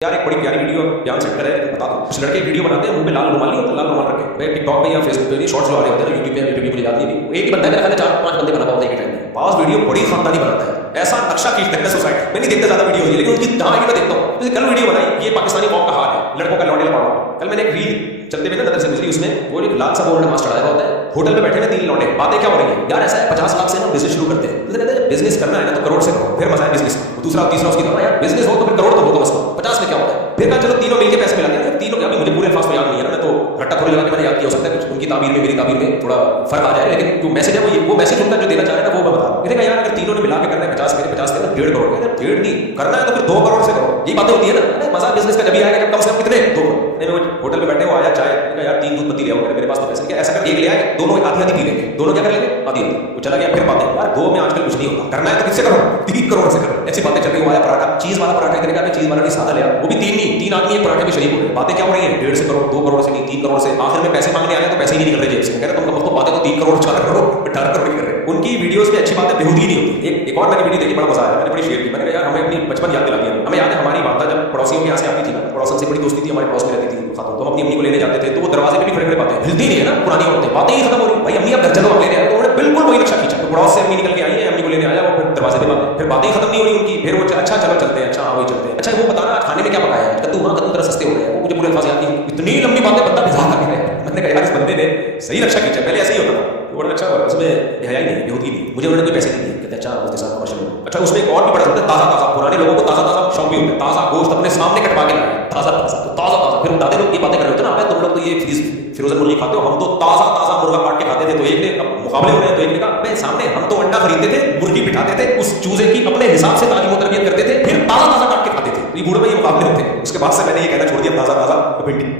यार एक बड़ी प्यारी वीडियो ध्यान सेट करे बता दो। कुछ लड़के वीडियो बनाते हैं मुंह पे लाल रुमाल नहीं होता, लाल रुमाल रखे मैं टिकटॉक पे या फेसबुक पे शॉर्ट्स जो आ रहे होते हैं यूट्यूब पे मुझे याद नहीं, एक ही बंदा है मेरे ख्याल 4-5 बंदे बना पाते हैं एक टाइम में। पास वीडियो बड़ी खानदानी बनाता है, ऐसा नक्शा खींचते हैं सोसाइटी। मैं नहीं देखता ज्यादा वीडियो, लेकिन उनकी जहां मैं देखता हूँ। जैसे कल वीडियो बनाई, ये पाकिस्तानी कौम का हाल है, लड़कों का लौंडे लपाड़ा। कल मैंने एक रील चलते हुए ना नजर से गुजरी, उसमें वो एक लाल सा बोर्ड मास्क चढ़ाया होता है, होटल में बैठे हुए 3 लौंडे, बातें क्या हो रही है यार, ऐसा है 50 लाख से हम बिजनेस शुरू करते हैं। कहते हैं बिजनेस करना है ना तो करोड़ से करो, फिर मजा है बिजनेस का। दूसरा तीसरा उसकी तरह यार बिजनेस हो तो फिर करोड़ तो हो कम से कम, 50 में क्या होता है। फिर कहा चलो तीनों मिलकर पैसे मिला दिया, तीनों अभी मुझे पूरे अल्फाज में याद नहीं है ना, मैं तो रट्टा थोड़ी लगा के मैंने याद किया, हो सकता है कुछ उनकी ताबीर में मेरी ताबीर में थोड़ा फर्क आ जाए, लेकिन जो मैसेज है वो मैसेज उनका जो देना चाह रहे हैं ना वो मैं बता। कहते यार अगर तीनों ने मिला के करना है 50 के 50 के 1.5 करोड़, 1.5 नहीं करना है तो फिर 2 करोड़ से करो। ये बातें होती है ना, मजा बिजनेस का जब आएगा जब कम से कम कितने 2 करोड़। होटल में बैठे हो, आया चाय, यार 3 दूध पत्ती ले आओ, मेरे पास तो पैसे नहीं, ऐसा कर एक ले आए, दोनों आधी आधी पी लेंगे, दोनों क्या कर लेंगे आधी आधी, वो चला गया। फिर बातें यार गो में आजकल कुछ नहीं होता, करना है तो किससे करो 3 करोड़ से करो, ऐसी बातें चल रही। वो आया पराठा, चीज वाला पराठा, इतने का चीज वाला नहीं सादा ले आया, वो भी 3 नहीं 3 आदमी एक पराठे में शरीक हो गए। बातें क्या हो रही है 1.5 से करोड़, 2 करोड़ से नहीं 3 करोड़ से, आखिर में पैसे मांगने आए तो पैसे ही नहीं निकल रहे जेब से। कहते तुम तो बातें तो 3 करोड़ 4 करोड़ 18 करोड़ की कर रहे हैं। उनकी वीडियोस में अच्छी बातें बेहूदी नहीं होती। एक और मैंने वीडियो देखी, बड़ा मजा आया, मैंने बड़ी शेयर की, मैंने यार हमें अपनी बचपन याद दिला दिया। हमें याद है हमारी माता जब पड़ोसियों के यहाँ से आती थी ना, पड़ोसन से बड़ी दोस्ती थी, हमारे पड़ोस में रहती थी खातून, तो हम अपनी अम्मी को लेने जाते थे तो वो दरवाजे पे भी खड़े खड़े बातें हिलती नहीं है ना, पुरानी औरतें, बातें ही खत्म हो रही, भाई अम्मी अब घर चलो हम लेने आए, तो उन्होंने बिल्कुल वही नक्शा खींचा। तो पड़ोस से अम्मी निकल के आई है, अम्मी को लेने आया, वो फिर दरवाजे पे बातें, फिर बातें ही खत्म नहीं हो रही उनकी। फिर वो अच्छा चलो चलते हैं, अच्छा हाँ वही चलते हैं, अच्छा वो बताना आज खाने में क्या पकाया है, कद्दू, हाँ कद्दू तरह सस्ते हो रहे हैं, वो मुझे पूरे अल्फाज याद नहीं, इतनी लंबी बातें बंदा भिजा कर रहे हैं। मैंने कहा यार इस बंदे ने सही नक्शा खींचा, पहले ऐसे ही होता था, बड़ा अच्छा हुआ, उसमें हया ही नहीं, बेहूदी नहीं। मुझे उन्होंने कोई पैसे नहीं दिए, कहते अच्छा मुफ्ती साहब कमर्शियल हो। अच्छा उसमें एक और भी बड़ा होता है ताज़ा ताज़ा, पुराने लोगों को ताज़ा ताज़ा शौक भी होता है, ताज़ा गोश्त अपने सामने कटवा के लाए, ताज़ा ताज़ा तो ताज़ा ताज़ा। फिर दादे लोग ये बातें कर रहे होते ना, तुम लोग तो ये फिरोजन मुर्गी खाते हो, हम तो ताज़ा ताज़ा मुर्गा काट के खाते थे। तो एक ने मुकाबले हो रहे हैं, तो एक ने कहा सामने हम तो अंडा खरीदते थे, मुर्गी बिठाते थे, उस चूजे की अपने हिसाब से तालीम और तरबियत करते थे, फिर ताज़ा ताज़ा काट के खाते थे। ये बूढ़े में ये मुकाबले होते हैं। उसके बाद से मैंने ये कहना छोड़ दिया ताज़ा ताज़ा भिंडी।